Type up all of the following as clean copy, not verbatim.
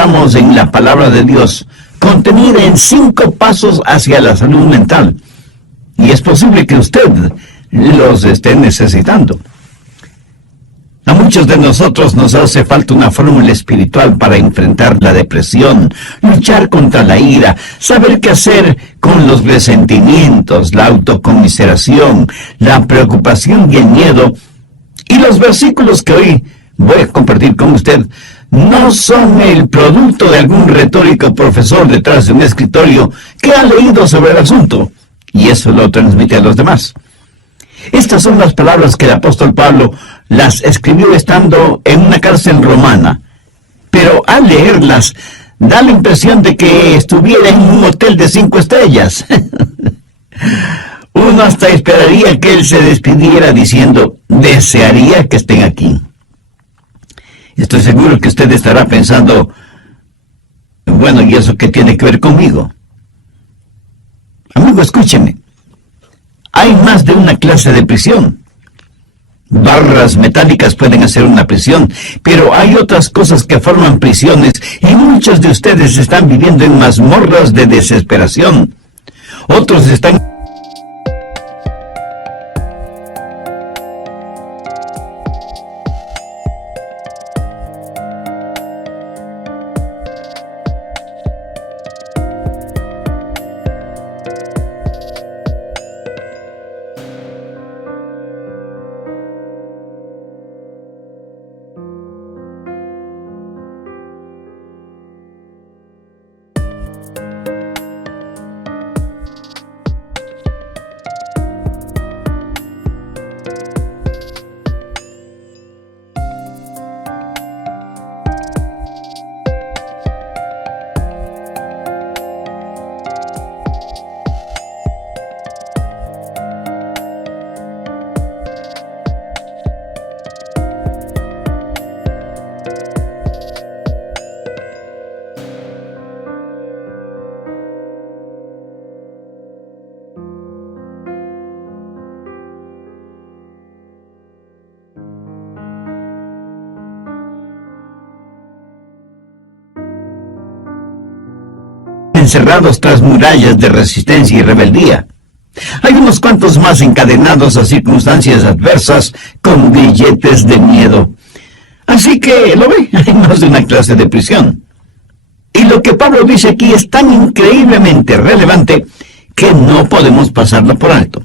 encontramos en la palabra de Dios, contenida en 5 pasos hacia la salud mental. Y es posible que usted los esté necesitando. A muchos de nosotros nos hace falta una fórmula espiritual para enfrentar la depresión, luchar contra la ira, saber qué hacer con los resentimientos, la autocomiseración, la preocupación y el miedo. Y los versículos que hoy voy a compartir con usted no son el producto de algún retórico profesor detrás de un escritorio que ha leído sobre el asunto, y eso lo transmite a los demás. Estas son las palabras que el apóstol Pablo las escribió estando en una cárcel romana, pero al leerlas da la impresión de que estuviera en un hotel de 5 estrellas. Uno hasta esperaría que él se despidiera diciendo, desearía que estén aquí. Estoy seguro que usted estará pensando, bueno, ¿y eso qué tiene que ver conmigo? Amigo, escúcheme. Hay más de una clase de prisión. Barras metálicas pueden hacer una prisión, pero hay otras cosas que forman prisiones y muchos de ustedes están viviendo en mazmorras de desesperación. Otros están encerrados tras murallas de resistencia y rebeldía. Hay unos cuantos más encadenados a circunstancias adversas con grilletes de miedo. Así que, ¿lo ve? Hay más de una clase de prisión. Y lo que Pablo dice aquí es tan increíblemente relevante que no podemos pasarlo por alto.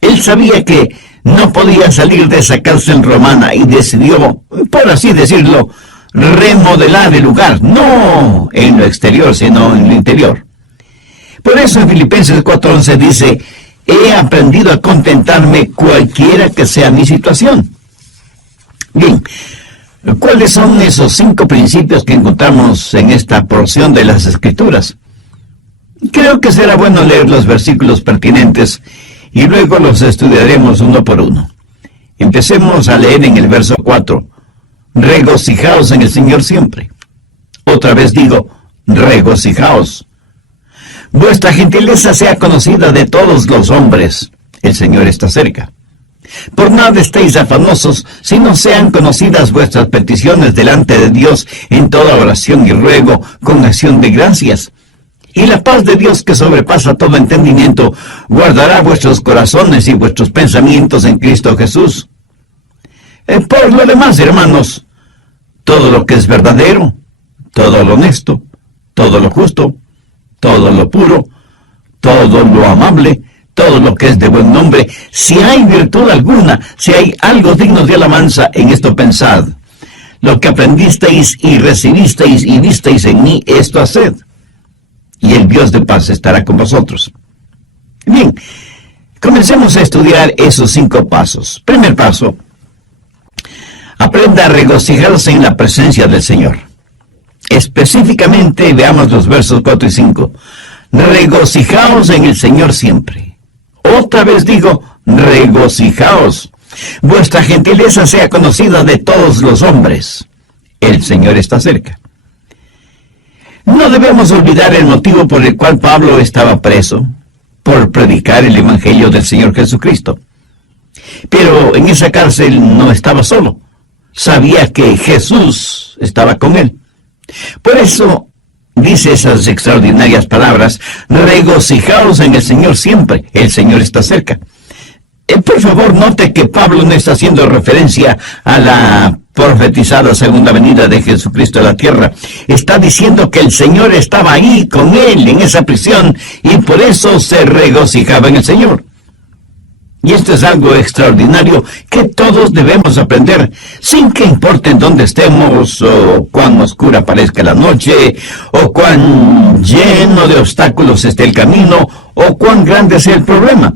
Él sabía que no podía salir de esa cárcel romana y decidió, por así decirlo, remodelar el lugar, no en lo exterior, sino en lo interior. Por eso en Filipenses 4:11 dice, he aprendido a contentarme cualquiera que sea mi situación. Bien, ¿cuáles son esos 5 principios que encontramos en esta porción de las Escrituras? Creo que será bueno leer los versículos pertinentes y luego los estudiaremos uno por uno. Empecemos a leer en el verso 4. Regocijaos en el Señor siempre. Otra vez digo, regocijaos. Vuestra gentileza sea conocida de todos los hombres. El Señor está cerca. Por nada estéis afanosos, sino sean conocidas vuestras peticiones delante de Dios en toda oración y ruego con acción de gracias. Y la paz de Dios, que sobrepasa todo entendimiento, guardará vuestros corazones y vuestros pensamientos en Cristo Jesús. Por lo demás, hermanos, todo lo que es verdadero, todo lo honesto, todo lo justo, todo lo puro, todo lo amable, todo lo que es de buen nombre, si hay virtud alguna, si hay algo digno de alabanza, en esto pensad. Lo que aprendisteis y recibisteis y visteis en mí, esto haced, y el Dios de paz estará con vosotros. Bien, comencemos a estudiar esos 5 pasos. Primer paso, aprenda a regocijarse en la presencia del Señor. Específicamente, veamos los versos 4 y 5. Regocijaos en el Señor siempre. Otra vez digo, regocijaos. Vuestra gentileza sea conocida de todos los hombres. El Señor está cerca. No debemos olvidar el motivo por el cual Pablo estaba preso, por predicar el Evangelio del Señor Jesucristo. Pero en esa cárcel no estaba solo. Sabía que Jesús estaba con él. Por eso dice esas extraordinarias palabras: regocijaos en el Señor siempre, el Señor está cerca. Por favor, note que Pablo no está haciendo referencia a la profetizada segunda venida de Jesucristo a la tierra. Está diciendo que el Señor estaba ahí con él en esa prisión y por eso se regocijaba en el Señor. Y esto es algo extraordinario que todos debemos aprender, sin que importe en dónde estemos, o cuán oscura parezca la noche, o cuán lleno de obstáculos esté el camino, o cuán grande sea el problema.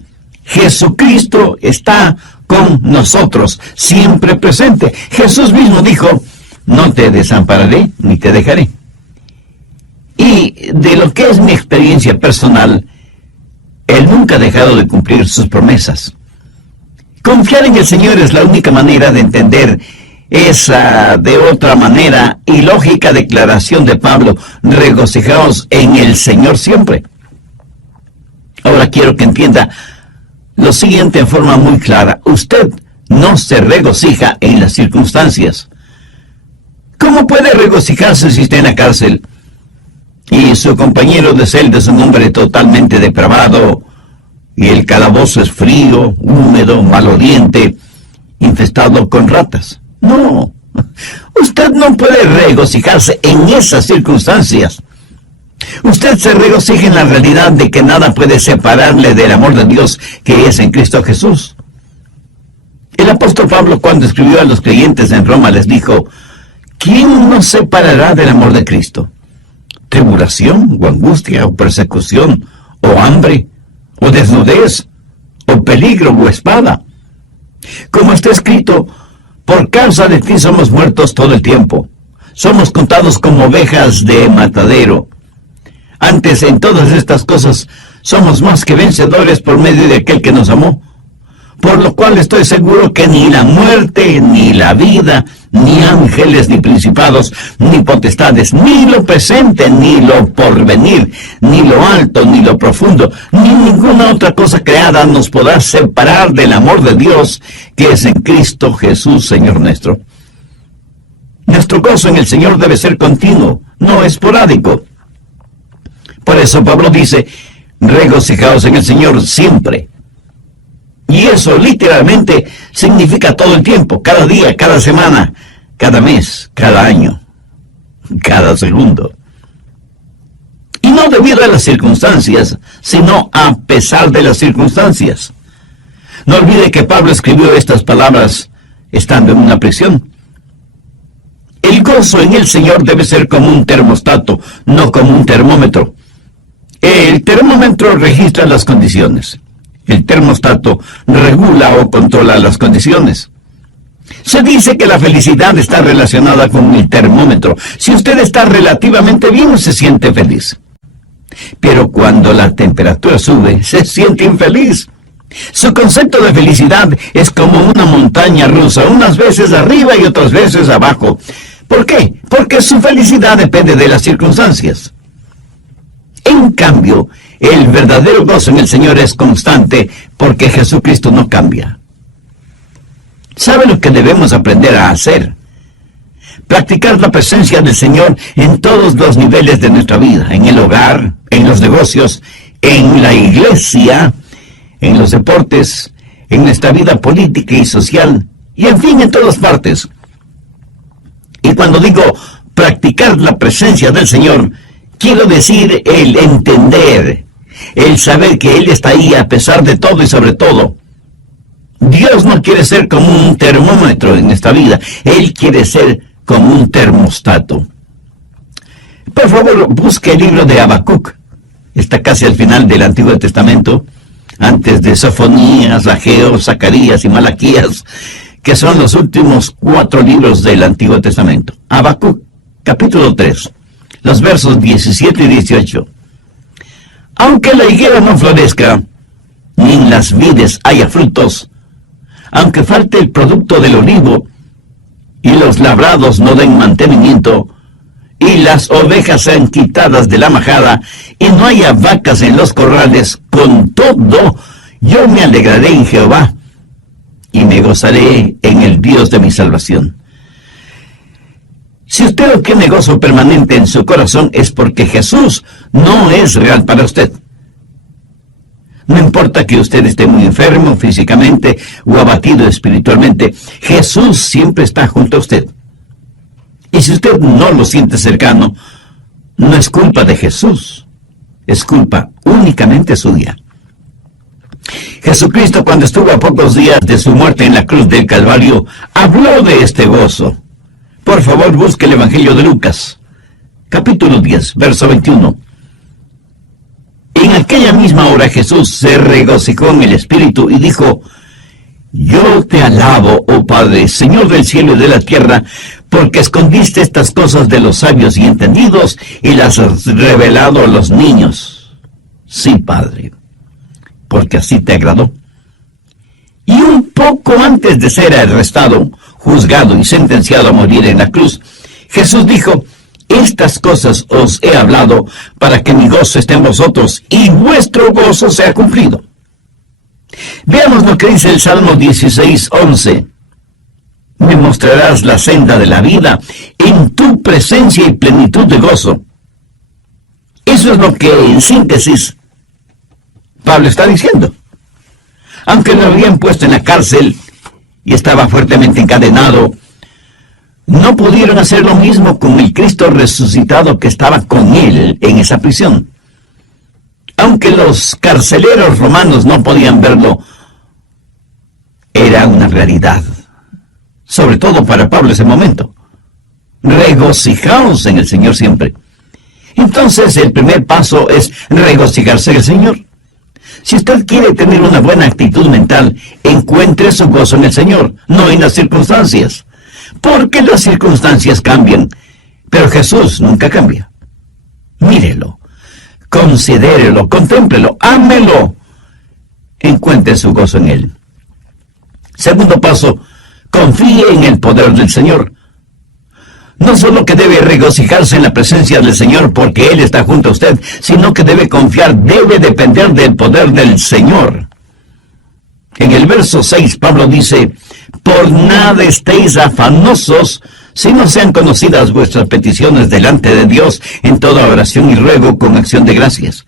Jesucristo está con nosotros, siempre presente. Jesús mismo dijo: no te desampararé ni te dejaré. Y de lo que es mi experiencia personal, Él nunca ha dejado de cumplir sus promesas. Confiar en el Señor es la única manera de entender esa, de otra manera, ilógica declaración de Pablo: regocijaos en el Señor siempre. Ahora quiero que entienda lo siguiente en forma muy clara: usted no se regocija en las circunstancias. ¿Cómo puede regocijarse si está en la cárcel y su compañero de celda es un hombre totalmente depravado, y el calabozo es frío, húmedo, maloliente, infestado con ratas? No, usted no puede regocijarse en esas circunstancias. Usted se regocija en la realidad de que nada puede separarle del amor de Dios que es en Cristo Jesús. El apóstol Pablo, cuando escribió a los creyentes en Roma, les dijo: ¿quién nos separará del amor de Cristo? ¿Tribulación, o angustia, o persecución, o hambre, o desnudez, o peligro, o espada? Como está escrito: por causa de ti somos muertos todo el tiempo, somos contados como ovejas de matadero. Antes, en todas estas cosas, somos más que vencedores por medio de aquel que nos amó. Por lo cual estoy seguro que ni la muerte, ni la vida, ni ángeles, ni principados, ni potestades, ni lo presente, ni lo porvenir, ni lo alto, ni lo profundo, ni ninguna otra cosa creada nos podrá separar del amor de Dios que es en Cristo Jesús, Señor nuestro. Nuestro gozo en el Señor debe ser continuo, no esporádico. Por eso Pablo dice: regocijaos en el Señor siempre. Y eso literalmente significa todo el tiempo, cada día, cada semana, cada mes, cada año, cada segundo. Y no debido a las circunstancias, sino a pesar de las circunstancias. No olvide que Pablo escribió estas palabras estando en una prisión. El gozo en el Señor debe ser como un termostato, no como un termómetro. El termómetro registra las condiciones. El termostato regula o controla las condiciones. Se dice que la felicidad está relacionada con el termómetro. Si usted está relativamente bien, se siente feliz. Pero cuando la temperatura sube, se siente infeliz. Su concepto de felicidad es como una montaña rusa, unas veces arriba y otras veces abajo. ¿Por qué? Porque su felicidad depende de las circunstancias. En cambio, el verdadero gozo en el Señor es constante, porque Jesucristo no cambia. ¿Sabe lo que debemos aprender a hacer? Practicar la presencia del Señor en todos los niveles de nuestra vida: en el hogar, en los negocios, en la iglesia, en los deportes, en nuestra vida política y social, y en fin, en todas partes. Y cuando digo practicar la presencia del Señor, quiero decir el entender, el saber que Él está ahí a pesar de todo y sobre todo. Dios no quiere ser como un termómetro en esta vida, Él quiere ser como un termostato. Por favor, busque el libro de Habacuc. Está casi al final del Antiguo Testamento, antes de Sofonías, Ageo, Zacarías y Malaquías, que son los últimos 4 libros del Antiguo Testamento. Habacuc, capítulo 3, los versos 17 y 18. Aunque la higuera no florezca, ni en las vides haya frutos, aunque falte el producto del olivo, y los labrados no den mantenimiento, y las ovejas sean quitadas de la majada, y no haya vacas en los corrales, con todo yo me alegraré en Jehová, y me gozaré en el Dios de mi salvación. Si usted no tiene gozo permanente en su corazón, es porque Jesús no es real para usted. No importa que usted esté muy enfermo físicamente o abatido espiritualmente, Jesús siempre está junto a usted. Y si usted no lo siente cercano, no es culpa de Jesús, es culpa únicamente suya. Jesucristo, cuando estuvo a pocos días de su muerte en la cruz del Calvario, habló de este gozo. Por favor, busque el Evangelio de Lucas, capítulo 10, verso 21. En aquella misma hora Jesús se regocijó en el Espíritu y dijo: Yo te alabo, oh Padre, Señor del cielo y de la tierra, porque escondiste estas cosas de los sabios y entendidos y las has revelado a los niños. Sí, Padre, porque así te agradó. Y un poco antes de ser arrestado, juzgado y sentenciado a morir en la cruz, Jesús dijo: Estas cosas os he hablado para que mi gozo esté en vosotros y vuestro gozo sea cumplido. Veamos lo que dice el Salmo 16:11. Me mostrarás la senda de la vida, en tu presencia y plenitud de gozo. Eso es lo que, en síntesis, Pablo está diciendo. Aunque lo habían puesto en la cárcel y estaba fuertemente encadenado, no pudieron hacer lo mismo con el Cristo resucitado que estaba con él en esa prisión. Aunque los carceleros romanos no podían verlo, era una realidad. Sobre todo para Pablo ese momento. Regocijaos en el Señor siempre. Entonces el primer paso es regocijarse en el Señor. Si usted quiere tener una buena actitud mental, encuentre su gozo en el Señor, no en las circunstancias. Porque las circunstancias cambian, pero Jesús nunca cambia. Mírelo, considérelo, contémplelo, ámelo. Encuentre su gozo en Él. Segundo paso, confíe en el poder del Señor. No solo que debe regocijarse en la presencia del Señor porque Él está junto a usted, sino que debe confiar, debe depender del poder del Señor. En el verso 6, Pablo dice: Por nada estéis afanosos, si no sean conocidas vuestras peticiones delante de Dios en toda oración y ruego con acción de gracias.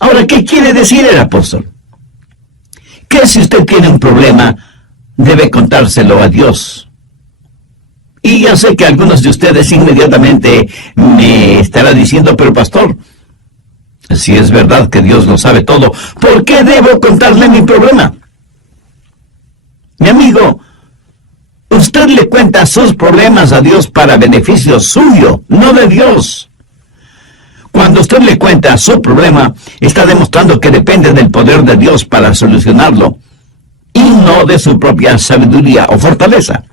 Ahora, ¿qué quiere decir el apóstol? Que si usted tiene un problema, debe contárselo a Dios. Y ya sé que algunos de ustedes inmediatamente me estarán diciendo: pero pastor, si es verdad que Dios lo sabe todo, ¿por qué debo contarle mi problema? Mi amigo, usted le cuenta sus problemas a Dios para beneficio suyo, no de Dios. Cuando usted le cuenta su problema, está demostrando que depende del poder de Dios para solucionarlo, y no de su propia sabiduría o fortaleza.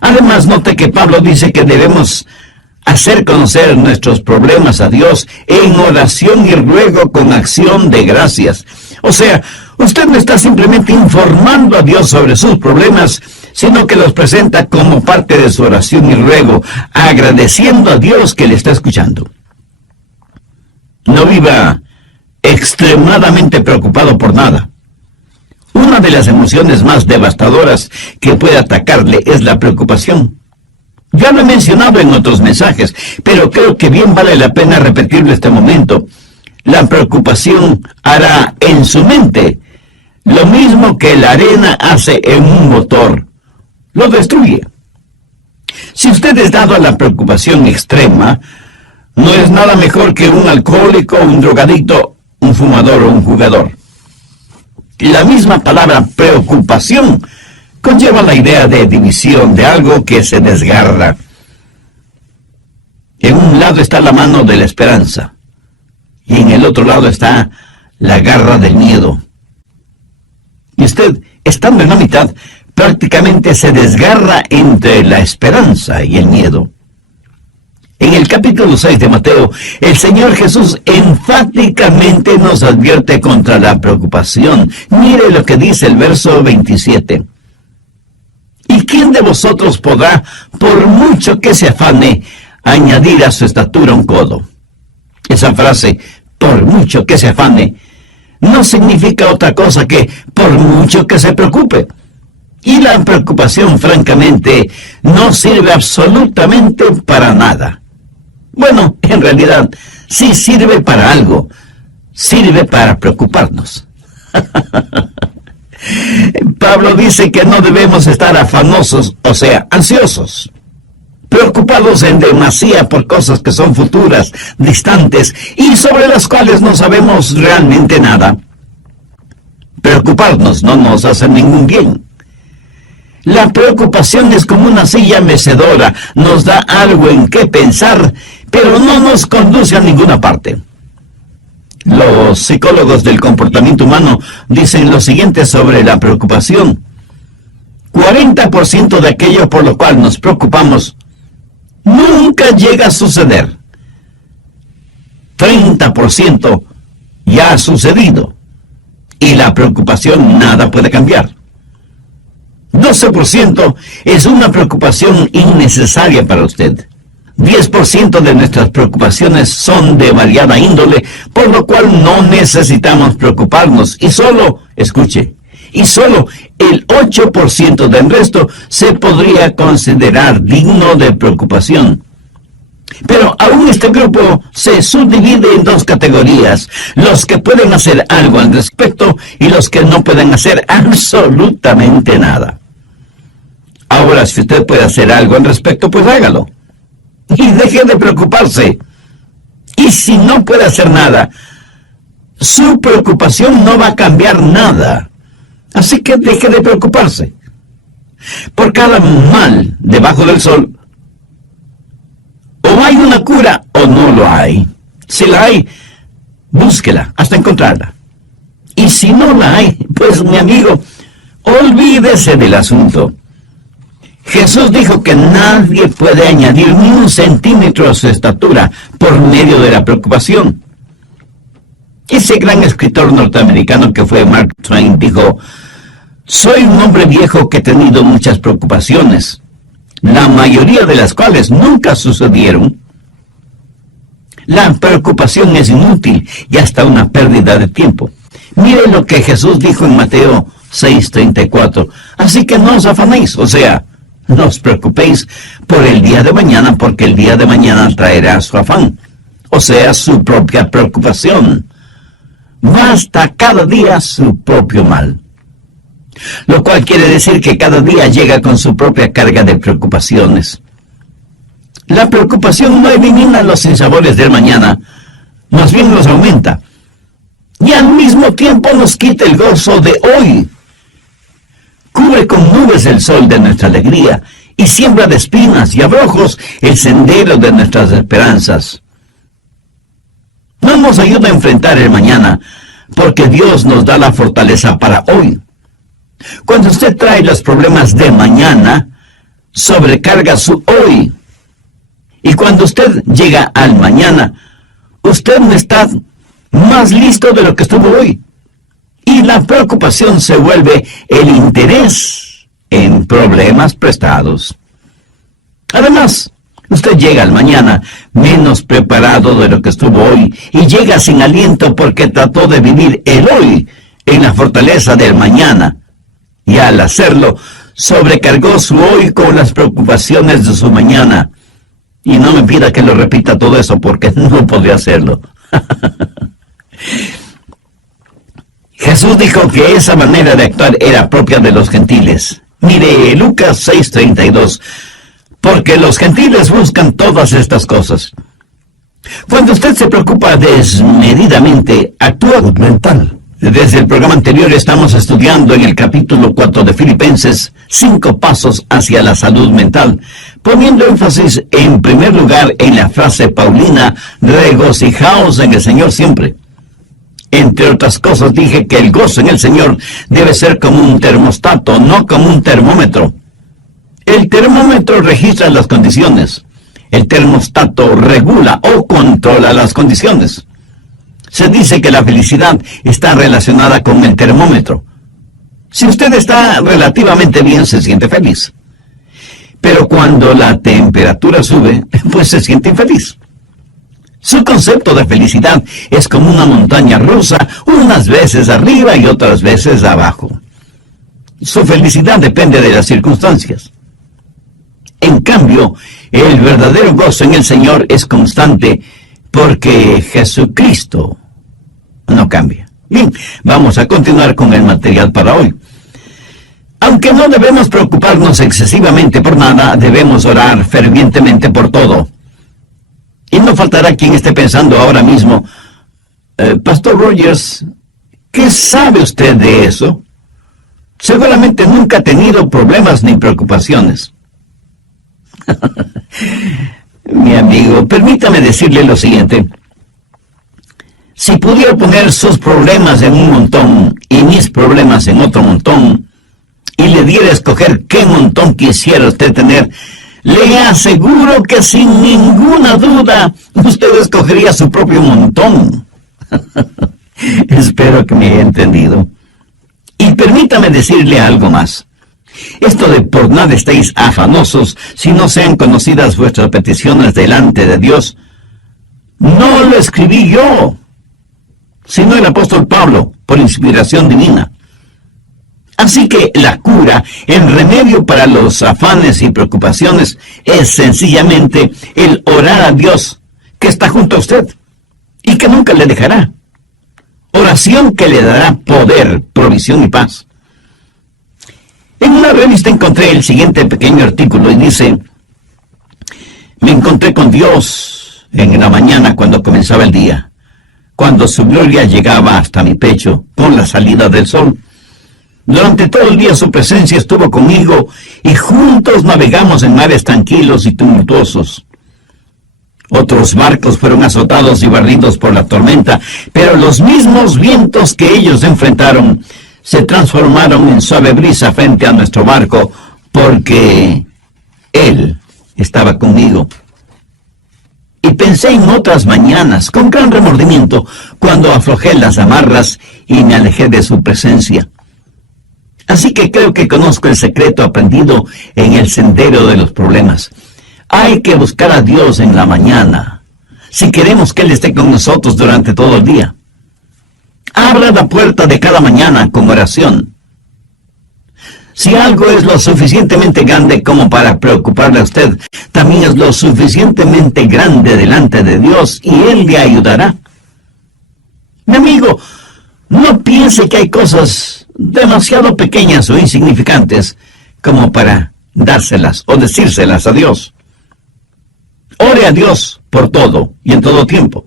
Además, note que Pablo dice que debemos hacer conocer nuestros problemas a Dios en oración y ruego con acción de gracias. O sea, usted no está simplemente informando a Dios sobre sus problemas, sino que los presenta como parte de su oración y ruego, agradeciendo a Dios que le está escuchando. No viva extremadamente preocupado por nada. Una de las emociones más devastadoras que puede atacarle es la preocupación. Ya lo he mencionado en otros mensajes, pero creo que bien vale la pena repetirlo este momento. La preocupación hará en su mente lo mismo que la arena hace en un motor. Lo destruye. Si usted es dado a la preocupación extrema, no es nada mejor que un alcohólico, un drogadicto, un fumador o un jugador. La misma palabra preocupación conlleva la idea de división, de algo que se desgarra. En un lado está la mano de la esperanza, y en el otro lado está la garra del miedo. Y usted, estando en la mitad, prácticamente se desgarra entre la esperanza y el miedo. En el capítulo 6 de Mateo, el Señor Jesús enfáticamente nos advierte contra la preocupación. Mire lo que dice el verso 27. ¿Y quién de vosotros podrá, por mucho que se afane, añadir a su estatura un codo? Esa frase, por mucho que se afane, no significa otra cosa que por mucho que se preocupe. Y la preocupación, francamente, no sirve absolutamente para nada. Bueno, en realidad, sí sirve para algo. Sirve para preocuparnos. Pablo dice que no debemos estar afanosos, o sea, ansiosos, preocupados en demasía por cosas que son futuras, distantes y sobre las cuales no sabemos realmente nada. Preocuparnos no nos hace ningún bien. La preocupación es como una silla mecedora, nos da algo en qué pensar, pero no nos conduce a ninguna parte. Los psicólogos del comportamiento humano dicen lo siguiente sobre la preocupación. 40% de aquello por lo cual nos preocupamos nunca llega a suceder. 30% ya ha sucedido. Y la preocupación nada puede cambiar. 12% es una preocupación innecesaria para usted. 10% de nuestras preocupaciones son de variada índole, por lo cual no necesitamos preocuparnos. Y solo, escuche, y solo el 8% del resto se podría considerar digno de preocupación. Pero aún este grupo se subdivide en dos categorías: los que pueden hacer algo al respecto y los que no pueden hacer absolutamente nada. Ahora, si usted puede hacer algo al respecto, pues hágalo. Y deje de preocuparse. Y si no puede hacer nada, su preocupación no va a cambiar nada. Así que deje de preocuparse. Por cada mal debajo del sol, o hay una cura o no lo hay. Si la hay, búsquela hasta encontrarla. Y si no la hay, pues mi amigo, olvídese del asunto. Jesús dijo que nadie puede añadir ni un centímetro a su estatura por medio de la preocupación. Ese gran escritor norteamericano que fue Mark Twain dijo: soy un hombre viejo que he tenido muchas preocupaciones, la mayoría de las cuales nunca sucedieron. La preocupación es inútil y hasta una pérdida de tiempo. Mire lo que Jesús dijo en Mateo 6:34. Así que no os afanéis, o sea, no os preocupéis por el día de mañana, porque el día de mañana traerá su afán, o sea, su propia preocupación. Basta cada día su propio mal. Lo cual quiere decir que cada día llega con su propia carga de preocupaciones. La preocupación no elimina los sinsabores del mañana, más bien los aumenta. Y al mismo tiempo nos quita el gozo de hoy. Cubre con nubes el sol de nuestra alegría y siembra de espinas y abrojos el sendero de nuestras esperanzas. No nos ayuda a enfrentar el mañana, porque Dios nos da la fortaleza para hoy. Cuando usted trae los problemas de mañana, sobrecarga su hoy. Y cuando usted llega al mañana, usted no está más listo de lo que estuvo hoy. Y la preocupación se vuelve el interés en problemas prestados. Además, usted llega al mañana menos preparado de lo que estuvo hoy y llega sin aliento porque trató de vivir el hoy en la fortaleza del mañana. Y al hacerlo, sobrecargó su hoy con las preocupaciones de su mañana. Y no me pida que lo repita todo eso porque no podría hacerlo. Jesús dijo que esa manera de actuar era propia de los gentiles. Mire, Lucas 6:32. Porque los gentiles buscan todas estas cosas. Cuando usted se preocupa desmedidamente, actúa mental. Desde el programa anterior estamos estudiando en el capítulo 4 de Filipenses 5 pasos hacia la salud mental, poniendo énfasis en primer lugar en la frase paulina: regocijaos en el Señor siempre. Entre otras cosas dije que el gozo en el Señor debe ser como un termostato, no como un termómetro. El termómetro registra las condiciones. El termostato regula o controla las condiciones. Se dice que la felicidad está relacionada con el termómetro. Si usted está relativamente bien, se siente feliz. Pero cuando la temperatura sube, pues se siente infeliz. Su concepto de felicidad es como una montaña rusa, unas veces arriba y otras veces abajo. Su felicidad depende de las circunstancias. En cambio, el verdadero gozo en el Señor es constante porque Jesucristo no cambia. Bien, vamos a continuar con el material para hoy. Aunque no debemos preocuparnos excesivamente por nada, debemos orar fervientemente por todo. Y no faltará quien esté pensando ahora mismo, Pastor Rogers, ¿qué sabe usted de eso? Seguramente nunca ha tenido problemas ni preocupaciones. Mi amigo, permítame decirle lo siguiente. Si pudiera poner sus problemas en un montón y mis problemas en otro montón, y le diera a escoger qué montón quisiera usted tener, le aseguro que sin ninguna duda usted escogería su propio montón. Espero que me haya entendido. Y permítame decirle algo más. Esto de por nada estéis afanosos si no sean conocidas vuestras peticiones delante de Dios, no lo escribí yo, sino el apóstol Pablo, por inspiración divina. Así que la cura, el remedio para los afanes y preocupaciones, es sencillamente el orar a Dios, que está junto a usted, y que nunca le dejará. Oración que le dará poder, provisión y paz. En una revista encontré el siguiente pequeño artículo y dice: me encontré con Dios en la mañana cuando comenzaba el día, cuando su gloria llegaba hasta mi pecho con la salida del sol. Durante todo el día su presencia estuvo conmigo y juntos navegamos en mares tranquilos y tumultuosos. Otros barcos fueron azotados y barridos por la tormenta, pero los mismos vientos que ellos enfrentaron se transformaron en suave brisa frente a nuestro barco, porque Él estaba conmigo. Y pensé en otras mañanas, con gran remordimiento, cuando aflojé las amarras y me alejé de su presencia. Así que creo que conozco el secreto aprendido en el sendero de los problemas. Hay que buscar a Dios en la mañana, si queremos que Él esté con nosotros durante todo el día. Abra la puerta de cada mañana con oración. Si algo es lo suficientemente grande como para preocuparle a usted, también es lo suficientemente grande delante de Dios y Él le ayudará. Mi amigo, no piense que hay cosas demasiado pequeñas o insignificantes como para dárselas o decírselas a Dios. Ore a Dios por todo y en todo tiempo.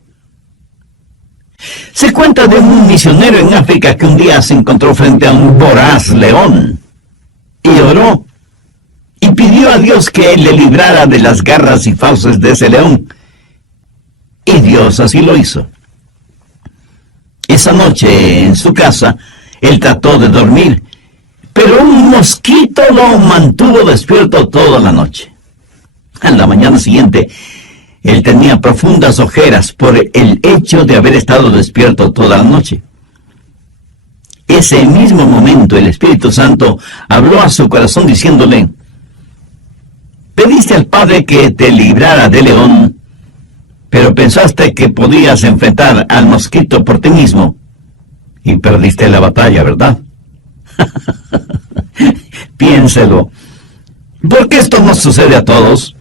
Se cuenta de un misionero en África que un día se encontró frente a un voraz león y oró y pidió a Dios que Él le librara de las garras y fauces de ese león. Y Dios así lo hizo. Esa noche en su casa, él trató de dormir, pero un mosquito lo mantuvo despierto toda la noche. A la mañana siguiente, él tenía profundas ojeras por el hecho de haber estado despierto toda la noche. Ese mismo momento el Espíritu Santo habló a su corazón diciéndole: pediste al Padre que te librara del león, pero pensaste que podías enfrentar al mosquito por ti mismo y perdiste la batalla, ¿verdad? Piénselo. Porque esto nos sucede a todos.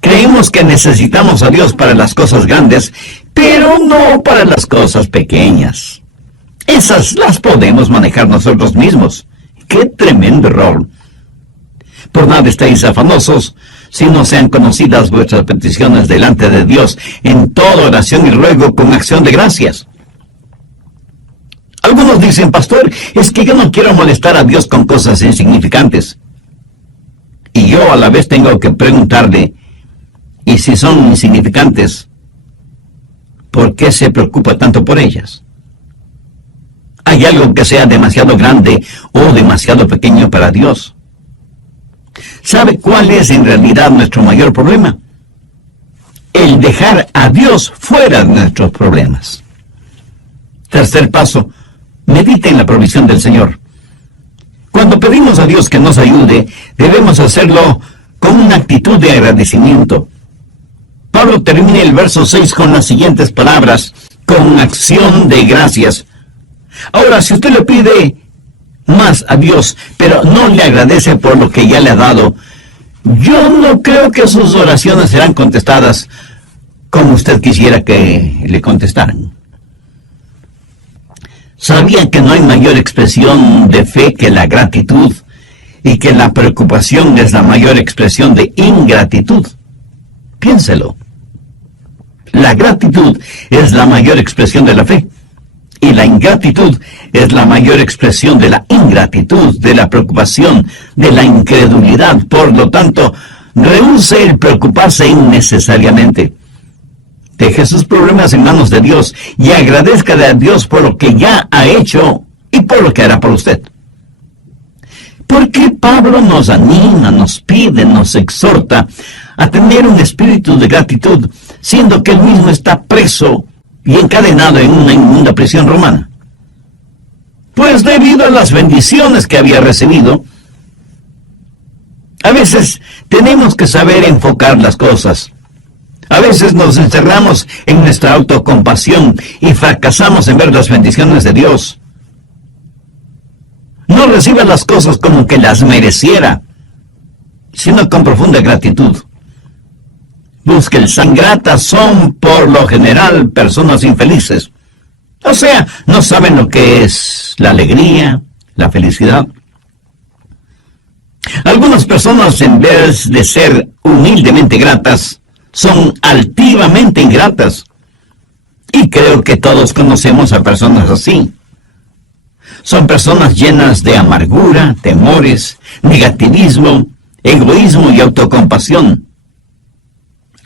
Creemos que necesitamos a Dios para las cosas grandes, pero no para las cosas pequeñas. Esas las podemos manejar nosotros mismos. ¡Qué tremendo error! Por nada estéis afanosos, si no sean conocidas vuestras peticiones delante de Dios, en toda oración y ruego con acción de gracias. Algunos dicen: pastor, es que yo no quiero molestar a Dios con cosas insignificantes. Y yo a la vez tengo que preguntarle: ¿y si son insignificantes, por qué se preocupa tanto por ellas? ¿Hay algo que sea demasiado grande o demasiado pequeño para Dios? ¿Sabe cuál es en realidad nuestro mayor problema? El dejar a Dios fuera de nuestros problemas. Tercer paso: medite en la provisión del Señor. Cuando pedimos a Dios que nos ayude, debemos hacerlo con una actitud de agradecimiento. Pablo termina el verso 6 con las siguientes palabras: con acción de gracias. Ahora, si usted le pide más a Dios, pero no le agradece por lo que ya le ha dado, yo no creo que sus oraciones serán contestadas como usted quisiera que le contestaran. ¿Sabía que no hay mayor expresión de fe que la gratitud y que la preocupación es la mayor expresión de ingratitud? Piénselo. La gratitud es la mayor expresión de la fe y la ingratitud es la mayor expresión de la ingratitud, de la preocupación, de la incredulidad. Por lo tanto, rehúse el preocuparse innecesariamente. Deje sus problemas en manos de Dios y agradezcale a Dios por lo que ya ha hecho y por lo que hará por usted. ¿Por qué Pablo nos anima, nos pide, nos exhorta a tener un espíritu de gratitud, siendo que él mismo está preso y encadenado en una inmunda prisión romana? Pues debido a las bendiciones que había recibido, a veces tenemos que saber enfocar las cosas. A veces nos encerramos en nuestra autocompasión y fracasamos en ver las bendiciones de Dios. No reciba las cosas como que las mereciera, sino con profunda gratitud. Búsquenlas. Ingratas son, por lo general, personas infelices. O sea, no saben lo que es la alegría, la felicidad. Algunas personas, en vez de ser humildemente gratas, son altivamente ingratas. Y creo que todos conocemos a personas así. Son personas llenas de amargura, temores, negativismo, egoísmo y autocompasión.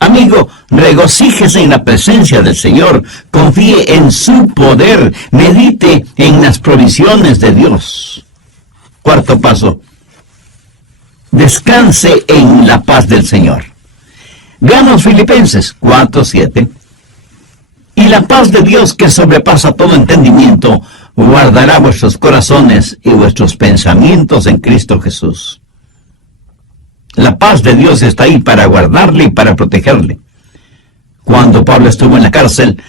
Amigo, regocíjese en la presencia del Señor, confíe en su poder, medite en las provisiones de Dios. Cuarto paso, descanse en la paz del Señor. Veamos Filipenses 4:7. Y la paz de Dios, que sobrepasa todo entendimiento, guardará vuestros corazones y vuestros pensamientos en Cristo Jesús. La paz de Dios está ahí para guardarle y para protegerle. Cuando Pablo estuvo en la cárcel,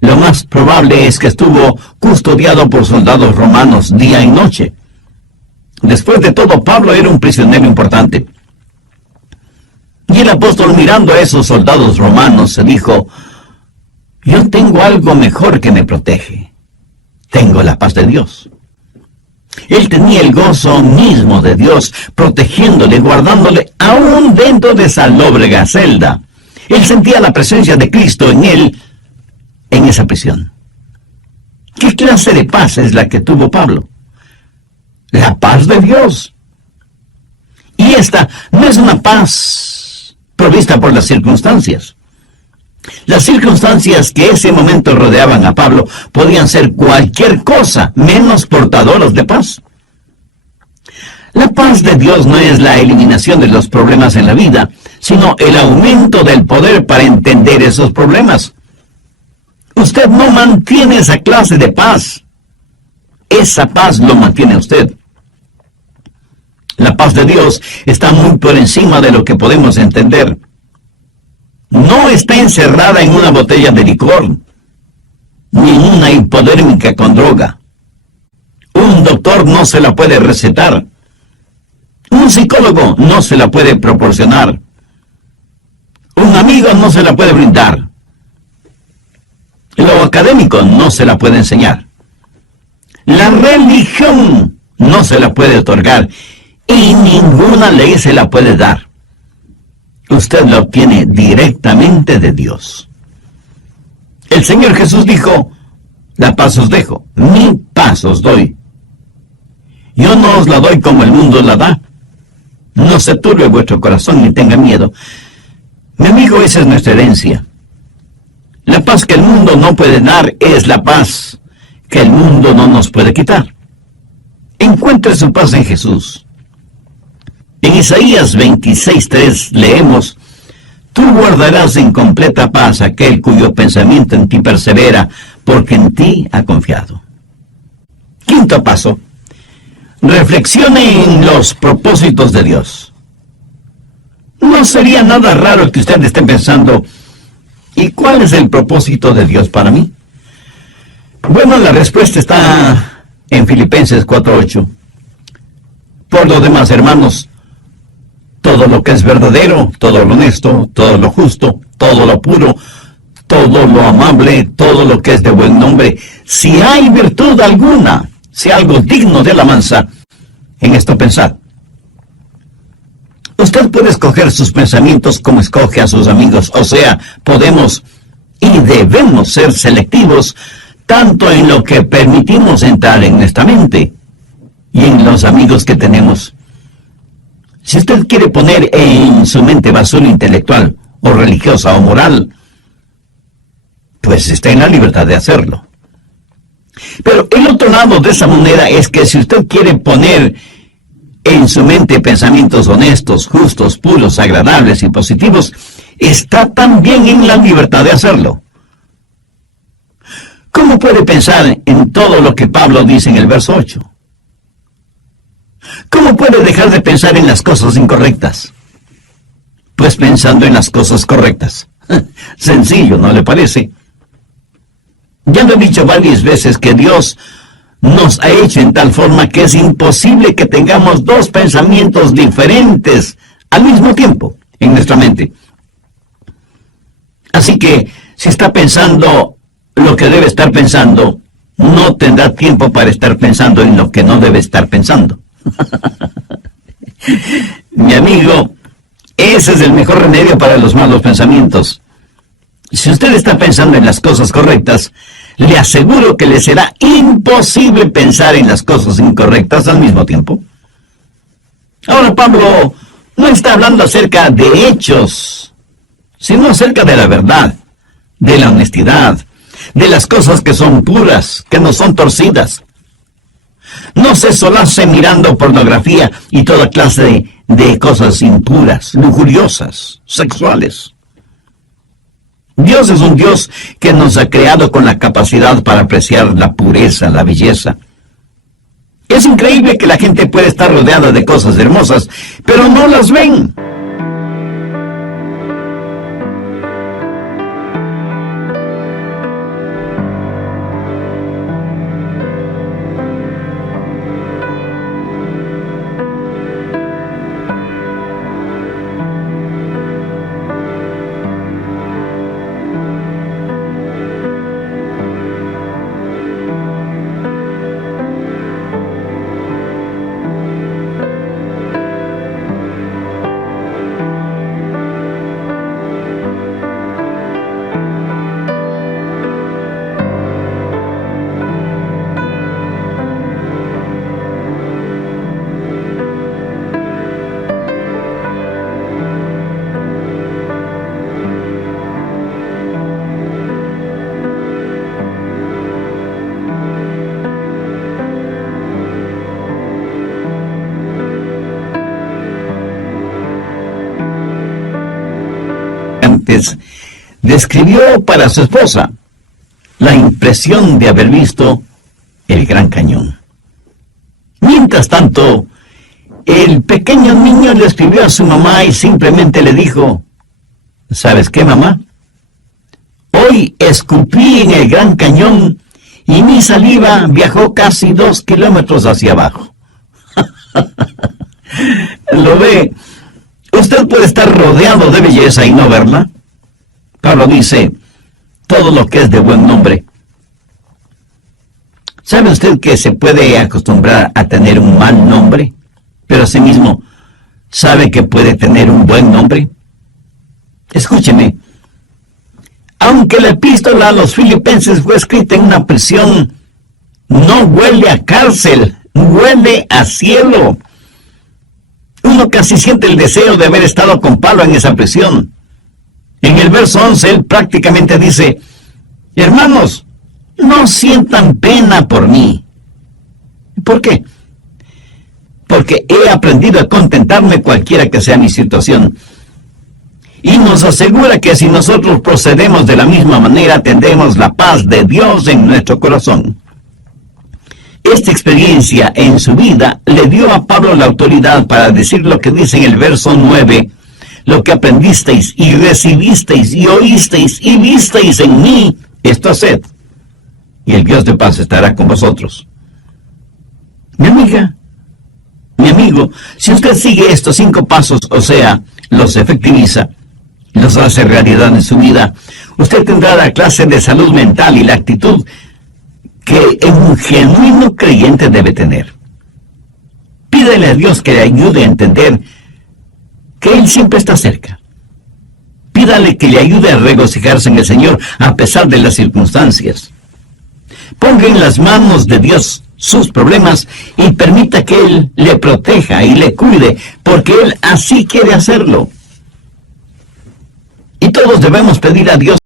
lo más probable es que estuvo custodiado por soldados romanos día y noche. Después de todo, Pablo era un prisionero importante. Y el apóstol, mirando a esos soldados romanos, se dijo: yo tengo algo mejor que me protege. Tengo la paz de Dios. Él tenía el gozo mismo de Dios, protegiéndole, guardándole, aún dentro de esa lóbrega celda. Él sentía la presencia de Cristo en él, en esa prisión. ¿Qué clase de paz es la que tuvo Pablo? La paz de Dios. Y esta no es una paz provista por las circunstancias. Las circunstancias que ese momento rodeaban a Pablo podían ser cualquier cosa menos portadoras de paz. La paz de Dios no es la eliminación de los problemas en la vida, sino el aumento del poder para entender esos problemas. Usted no mantiene esa clase de paz. Esa paz lo mantiene usted. La paz de Dios está muy por encima de lo que podemos entender. No está encerrada en una botella de licor, ni en una hipodérmica con droga. Un doctor no se la puede recetar. Un psicólogo no se la puede proporcionar. Un amigo no se la puede brindar. Lo académico no se la puede enseñar. La religión no se la puede otorgar y ninguna ley se la puede dar. Usted la obtiene directamente de Dios. El Señor Jesús dijo: la paz os dejo, mi paz os doy. Yo no os la doy como el mundo la da. No se turbe vuestro corazón ni tenga miedo. Mi amigo, esa es nuestra herencia. La paz que el mundo no puede dar es la paz que el mundo no nos puede quitar. Encuentre su paz en Jesús. En Isaías 26:3 leemos: tú guardarás en completa paz aquel cuyo pensamiento en ti persevera, porque en ti ha confiado. Quinto paso: reflexione en los propósitos de Dios. No sería nada raro que usted esté pensando: ¿y cuál es el propósito de Dios para mí? Bueno, la respuesta está en Filipenses 4:8. Por lo demás, hermanos, todo lo que es verdadero, todo lo honesto, todo lo justo, todo lo puro, todo lo amable, todo lo que es de buen nombre, si hay virtud alguna, si algo digno de alabanza, en esto pensad. Usted puede escoger sus pensamientos como escoge a sus amigos, o sea, podemos y debemos ser selectivos tanto en lo que permitimos entrar en nuestra mente y en los amigos que tenemos. Si usted quiere poner en su mente basura intelectual o religiosa o moral, pues está en la libertad de hacerlo. Pero el otro lado de esa moneda es que si usted quiere poner en su mente pensamientos honestos, justos, puros, agradables y positivos, está también en la libertad de hacerlo. ¿Cómo puede pensar en todo lo que Pablo dice en el verso 8? ¿Cómo puede dejar de pensar en las cosas incorrectas? Pues pensando en las cosas correctas. Sencillo, ¿no le parece? Ya lo he dicho varias veces que Dios nos ha hecho en tal forma que es imposible que tengamos dos pensamientos diferentes al mismo tiempo en nuestra mente. Así que si está pensando lo que debe estar pensando, no tendrá tiempo para estar pensando en lo que no debe estar pensando. Mi amigo, ese es el mejor remedio para los malos pensamientos. Si usted está pensando en las cosas correctas, le aseguro que le será imposible pensar en las cosas incorrectas al mismo tiempo. Ahora, Pablo no está hablando acerca de hechos, sino acerca de la verdad, de la honestidad, de las cosas que son puras, que no son torcidas. No se solace mirando pornografía y toda clase de cosas impuras, lujuriosas, sexuales. Dios es un Dios que nos ha creado con la capacidad para apreciar la pureza, la belleza. Es increíble que la gente puede estar rodeada de cosas hermosas, pero no las ven. Describió para su esposa la impresión de haber visto el Gran Cañón. Mientras tanto, el pequeño niño le escribió a su mamá y simplemente le dijo: ¿sabes qué, mamá? Hoy escupí en el Gran Cañón y mi saliva viajó casi 2 kilómetros hacia abajo. ¿Lo ve? Usted puede estar rodeado de belleza y no verla. Pablo dice, todo lo que es de buen nombre. ¿Sabe usted que se puede acostumbrar a tener un mal nombre, pero asimismo sabe que puede tener un buen nombre? Escúcheme, aunque la epístola a los filipenses fue escrita en una prisión, no huele a cárcel, huele a cielo. Uno casi siente el deseo de haber estado con Pablo en esa prisión. En el verso 11, él prácticamente dice, hermanos, no sientan pena por mí. ¿Por qué? Porque he aprendido a contentarme cualquiera que sea mi situación. Y nos asegura que si nosotros procedemos de la misma manera, tendremos la paz de Dios en nuestro corazón. Esta experiencia en su vida le dio a Pablo la autoridad para decir lo que dice en el verso 9, lo que aprendisteis y recibisteis y oísteis y visteis en mí, esto haced, y el Dios de paz estará con vosotros. Mi amiga, Mi amigo, si usted sigue estos 5 pasos, o sea, los efectiviza, los hace realidad en su vida, usted tendrá la clase de salud mental y la actitud que un genuino creyente debe tener. Pídele a Dios que le ayude a entender que Él siempre está cerca. Pídale que le ayude a regocijarse en el Señor a pesar de las circunstancias. Ponga en las manos de Dios sus problemas y permita que Él le proteja y le cuide, porque Él así quiere hacerlo. Y todos debemos pedir a Dios